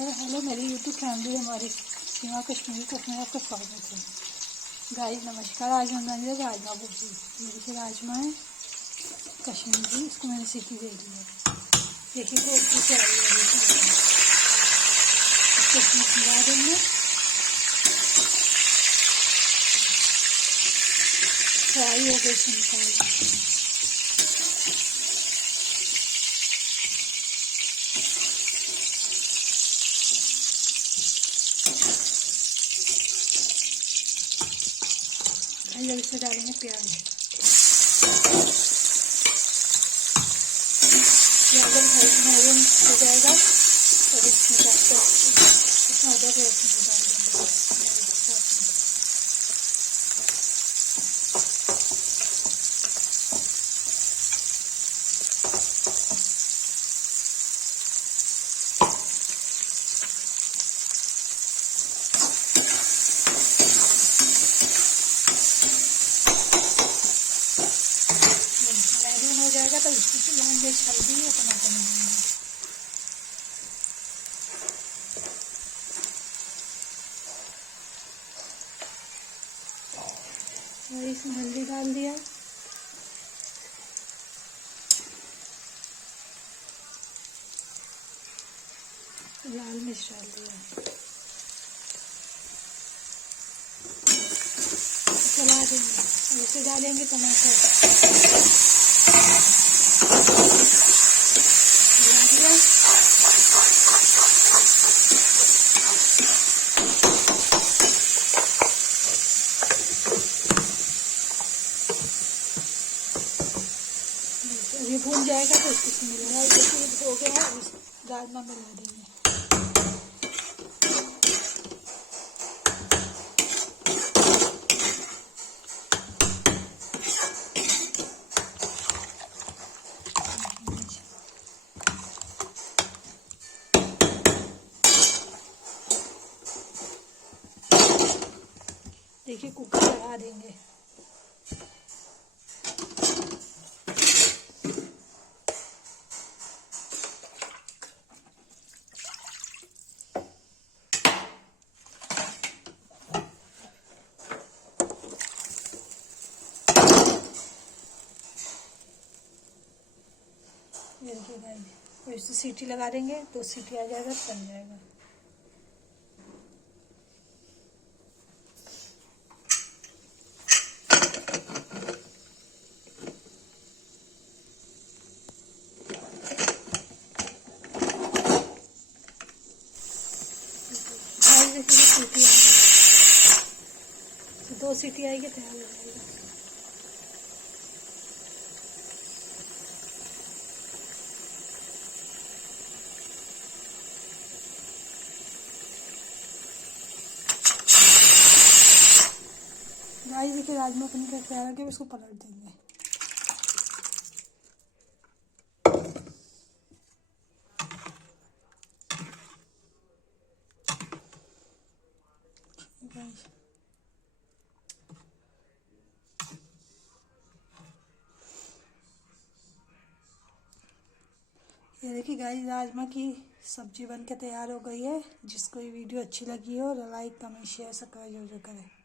Hello मेरी YouTube family, हमारी सीमा Kashmiri cook में आपका स्वागत है। गाइस नमस्कार। आज हम बनाएंगे राजमा भुर्जी। ये देखिए राजमा है कश्मीरी, इसको मैंने सीटी दे दी है। देखिए तो अच्छी से आई है, इसको इसमें मिला देंगे। फ्राई हो गई, इसे निकाल देंगे। जब इसमें डालेंगे प्याज। प्याज मैरून हो जाएगा तब इसमें डालकर इसमें अदरक लहसुन डाल देंगे। मैरून हो जाएगा तो इसमें लाएंगे हल्दी और टमाटर मिलाएंगे। और इसमें हल्दी डाल दिया, लाल मिर्च डाल दिया, चला देंगे। और इसे डालेंगे टमाटर, मिला दिया। ये भून जाएगा तो इसको मिलाना, जैसे हो गया है राजमा मिला देंगे। देखिए कुकर लगा देंगे। ये देखिए गाइस, और इसे सीटी लगा देंगे तो सीटी आ जाएगा, बन जाएगा। देखिए सीटी आ गई, तो 2 सीटी आएगी तैयार हो जाएगा। गाइस देखिए राजमा पनीर का तैयार हो गया, इसको पलट देंगे। ये देखिए गाइस राजमा की सब्जी बनके तैयार हो गई है। जिसको ये वीडियो अच्छी लगी हो, लाइक कमेंट शेयर सब्सक्राइब जरूर करें।